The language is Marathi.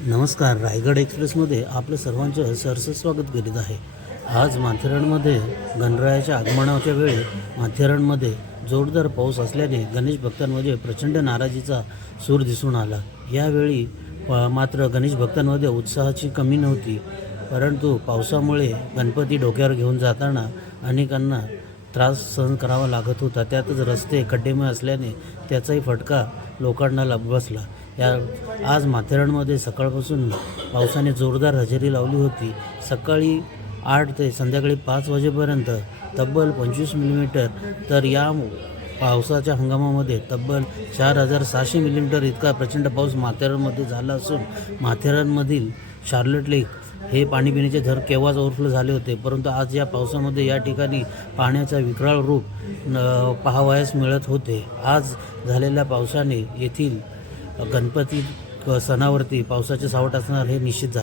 नमस्कार. रायगड एक्सप्रेसमध्ये आपलं सर्वांचं सहर्ष स्वागत करीत आहे. आज माथेरानमध्ये गणरायाच्या आगमनाच्या वेळी माथेरानमध्ये जोरदार पाऊस असल्याने गणेश भक्तांमध्ये प्रचंड नाराजीचा सूर दिसून आला. यावेळी मात्र गणेश भक्तांमध्ये उत्साहाची कमी नव्हती, परंतु पावसामुळे गणपती डोक्यावर घेऊन जाताना अनेकांना त्रास सहन करावा लागत होता. त्यातच रस्ते खड्डेमय असल्याने त्याचाही फटका लोकांना बसला. आज माथेरानमध्ये सकाळपासून पावसाने जोरदार हजेरी लावली होती. सकाळी 8 ते संध्याकाळी 5 वाजेपर्यंत तब्बल 25 मिलीमीटर, तर या पावसाच्या हंगामामध्ये तब्बल 4,700 मिलीमीटर इतका प्रचंड पाऊस माथेरानमध्ये झाला असून माथेरानमधील शार्लट लेक हे पाणीपिण्याचे धर केव्हाच ओव्हरफ्लो झाले होते. परंतु आज या पावसामध्ये या ठिकाणी पाण्याचा विकराळ रूप पाहावयास मिळत होते. आज झालेल्या पावसाने येथील गणपती सणावरती पावसाचे सावट असणार हे निश्चित झाले.